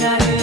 나를